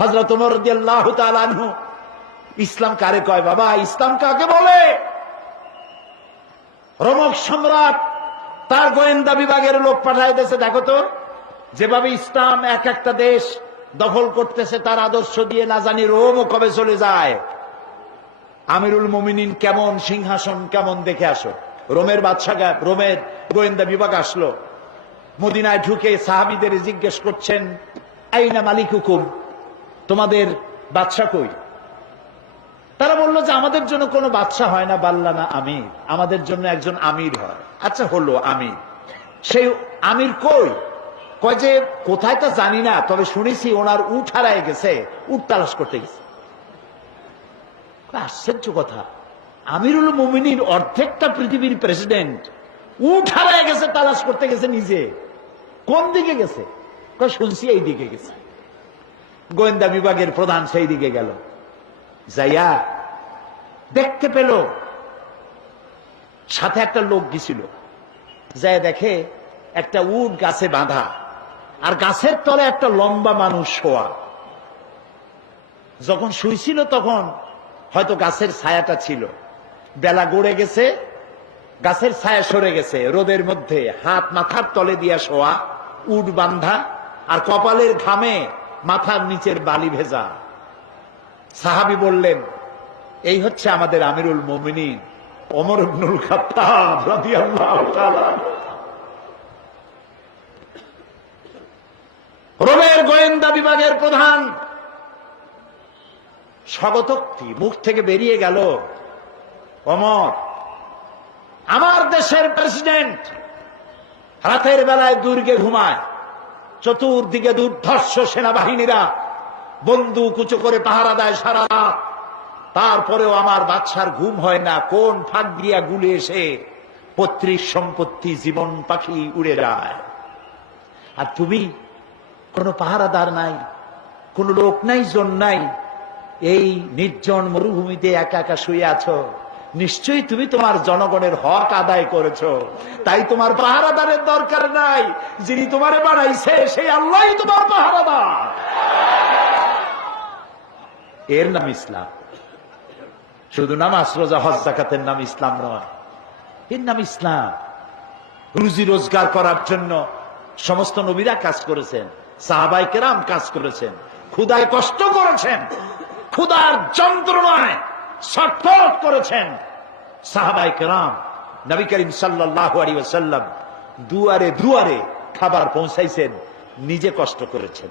হযরত ওমর রাদিয়াল্লাহু তাআলা আনহু, ইসলাম কারে কয় বাবা, ইসলাম কাকে বলে? রোমক সম্রাট তার গোয়েন্দা বিভাগের লোক পাঠায় দিয়েছে, দেখো তো যেভাবে ইসলাম এক একটা দেশ দখল করতেছে, তার আদর্শ দিয়ে না জানি রোমও কবে চলে যায়। আমিরুল মুমিনিন কেমন, সিংহাসন কেমন, দেখে আসো। রোমের বাদশা, রোমের গোয়েন্দা বিভাগ আসলো, মদিনায় ঢুকে সাহাবীদের জিজ্ঞেস করছেন, আইনা মালিক হুকুম, তোমাদের বাদশা কই? তারা বলল যে আমাদের জন্য কোনো বাদশা হয় না, বাল্লানা আমির, আমাদের জন্য একজন আমির হয়। আচ্ছা হলো আমির, সেই আমির কই? কয় যে কোথায় তা জানি না, তবে শুনেছি ওনার উট হারায় গেছে, উট তালাশ করতে গেছে। আশ্চর্য কথা, আমিরুল মুমিনিন অর্ধেকটা পৃথিবীর প্রেসিডেন্ট, উট হারায় গেছে তালাশ করতে গেছে নিজে। কোন দিকে গেছে? কয় শুনছি এই দিকে গেছে। গোয়েন্দা বিভাগের প্রধান সেই দিকে গেল, যাইয়া দেখতে পেল সাথে একটা লোক গেছিল, যাই দেখে একটা উট গাছে বাঁধা, আর গাছের তলে একটা লম্বা মানুষ শোয়া। যখন শুইছিল তখন হয়তো গাছের ছায়াটা ছিল, বেলা গড়ে গেছে, গাছের ছায়া সরে গেছে, রোদের মধ্যে হাত মাথার তলে দিয়া শোয়া, উট বান্ধা, আর কপালের ঘামে মাথার নিচের বালি ভেজা। সাহাবী বললেন, এই হচ্ছে আমাদের আমিরুল মুমিনিন ওমর ইবনুল খাত্তাব রাদিয়াল্লাহু তাআলা। রোমের গোয়েন্দা বিভাগের প্রধান স্বগতোক্তি মুখ থেকে বেরিয়ে গেল, ওমর, আমার দেশের প্রেসিডেন্ট রাতের বেলায় দুর্গে ঘুমায়, চতুর্দিকে দুর্ধর্ষ সেনাবাহিনীরা বন্দুক উঁচু করে পাহারা দেয় সারা রাত, তারপরেও আমার বাদশার ঘুম হয় না, কোন ফাঁক দিয়া গুলি এসে পৈতৃক সম্পত্তি, জীবন পাখি উড়ে যায়। আর তুমি, কোনো পাহারাদার নাই, কোন লোক নাই, জন নাই, এই নির্জন মরুভূমিতে একা একা শুয়ে আছো, নিশ্চয়ই তুমি তোমার জনগণের হক আদায় করেছো, তাই তোমার পাহারাদারের দরকার নাই, যিনি তোমারে বানাইছে সেই আল্লাহই তোমার পাহারাদার। এর নাম ইসলাম। শুধু নামাজ রোজা হজ যাকাতের নাম ইসলাম নয়, এর নাম ইসলাম। রুজি রোজগার করার জন্য সমস্ত নবীরা কাজ করেছেন, সাহাবায়ে কেরাম কাজ করেছেন, ক্ষুধায় কষ্ট করেছেন, ক্ষুধার যন্ত্রণায় ছটফট করেছেন সাহাবায়ে কেরাম। নবী করিম সাল্লাল্লাহু আলাইহি ওয়াসাল্লাম দুয়ারে দুয়ারে খাবার পৌঁছাইছেন, নিজে কষ্ট করেছেন।